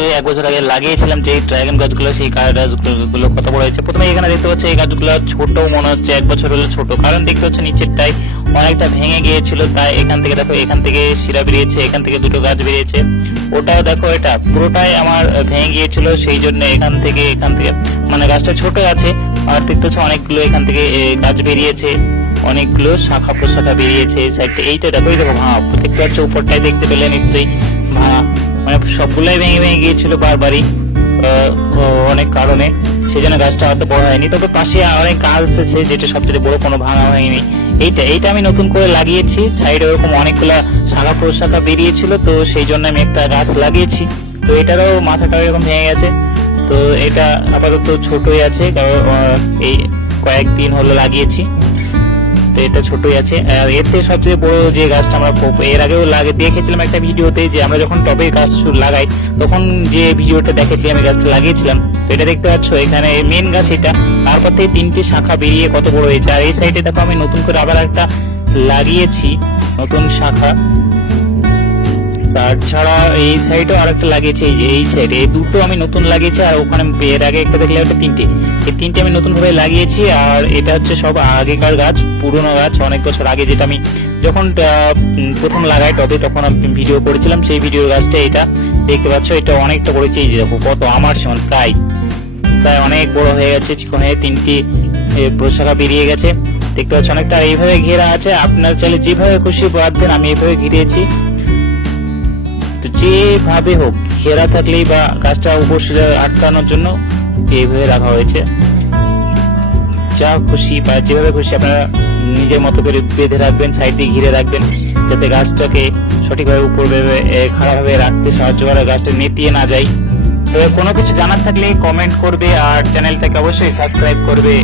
যে 1 বছর আগে লাগিয়েছিলাম যে ড্রাগন গাছগুলো, সেই গাছগুলো কত বড় হয়েছে। প্রথমে এখানে দেখতে পাচ্ছি এই গাছগুলো ছোট মনে হচ্ছে, 1 বছর হলো ছোট, কারণ দেখতে পাচ্ছি নিচেরটাই অনেকটা ভেঙে গিয়েছিল, তাই এখান থেকে দেখো এখান থেকে শিরা বেরিয়েছে, এখান থেকে দুটো গাছ বেরিয়েছে। ওটাও দেখো এটা পুরোটাই আমার ভেঙে গিয়েছিল, সেই জন্য এখান থেকে মানে গাছটা ছোট আছে। আর দেখতে পাচ্ছ অনেকগুলো এখান থেকে গাছ বেরিয়েছে, অনেকগুলো শাখা প্রশাখা বেরিয়েছে এই সাইডটা। এইটা দেখো, এই দেখো ভাঙা দেখতে পাচ্ছ, উপরটাই দেখতে পেলে নিশ্চয়ই ভাঙা, মানে সবগুলাই ভেঙে ভেঙে গিয়েছিল বারবারই অনেক কারণে, সেই জন্য গাছটা অত বড় হয়নি। তবে পাশে অনেক গাছ আছে যেটা সবচেয়ে বড়, কোনো ভাঙা হয়নি। এইটা আমি নতুন করে লাগিয়েছি, সাইডে ওরকম অনেকগুলা শাখা প্রশাখা বেরিয়েছিল, তো সেই জন্য আমি একটা গাছ লাগিয়েছি। তো এটারও মাথাটা এরকম ভেঙে গেছে, তো এটা আপাতত ছোটই আছে, কারণ এই কয়েকদিন হলো লাগিয়েছি, তো এটা ছোটই আছে। আর এতে সবচেয়ে বড় যে গাছটা আমরা এর আগেও দেখেছিলাম একটা ভিডিওতে, যে আমরা যখন টবে গাছ লাগাই তখন যে ভিডিওটা দেখেছি আমি গাছটা লাগিয়েছিলাম। তো এটা দেখতে পাচ্ছ এখানে মেন গাছ এটা, তারপর থেকে 3টে শাখা বেরিয়ে কত বড় হয়েছে। আর এই সাইডে দেখো আমি নতুন করে আবার একটা লাগিয়েছি নতুন শাখা। তাছাড়া এই সাইডেও আরেকটা লাগিয়েছি, এই সাইডে এই দুটো আমি নতুন লাগিয়েছি, আর ওখানে এর আগে একটা দেখলে ওটা 3টে, এই 3টে আমি নতুন ভাবে লাগিয়েছি। আর এটা হচ্ছে সব আগেকার গাছ, পুরনো গাছ, অনেক বছর আগে, যেটা আমি যখন প্রথম লাগাই টবে তখন আমি ভিডিও করেছিলাম, সেই ভিডিওর গাছটা এটা দেখতে পাচ্ছ। এটা অনেকটা বড়, এই যে দেখো কত আমার সমান, প্রায় অনেক বড় হয়ে গেছে, চিকন হয়ে 3টি প্রশাখা বেরিয়ে গেছে দেখতে পাচ্ছ অনেকটা। এইভাবে ঘেরা আছে, আপনার চাইলে যেভাবে খুশি বাঁধবেন, আমি এইভাবে ঘিরেছি। তো যেভাবে হোক ঘেরা থাকলেই বা গাছটা উপর আটকানোর জন্য এইভাবে রাখা হয়েছে। যা খুশি বা যেভাবে খুশি আপনারা নিজের মতো করে বেঁধে রাখবেন, সাইড দিয়ে ঘিরে রাখবেন, যাতে গাছটাকে সঠিকভাবে উপর খাড়াভাবে রাখতে সাহায্য করে, গাছটা নেতিয়ে না যায়। তো কোনো কিছু জানার থাকলে কমেন্ট করবে, আর চ্যানেলটাকে অবশ্যই সাবস্ক্রাইব করবে।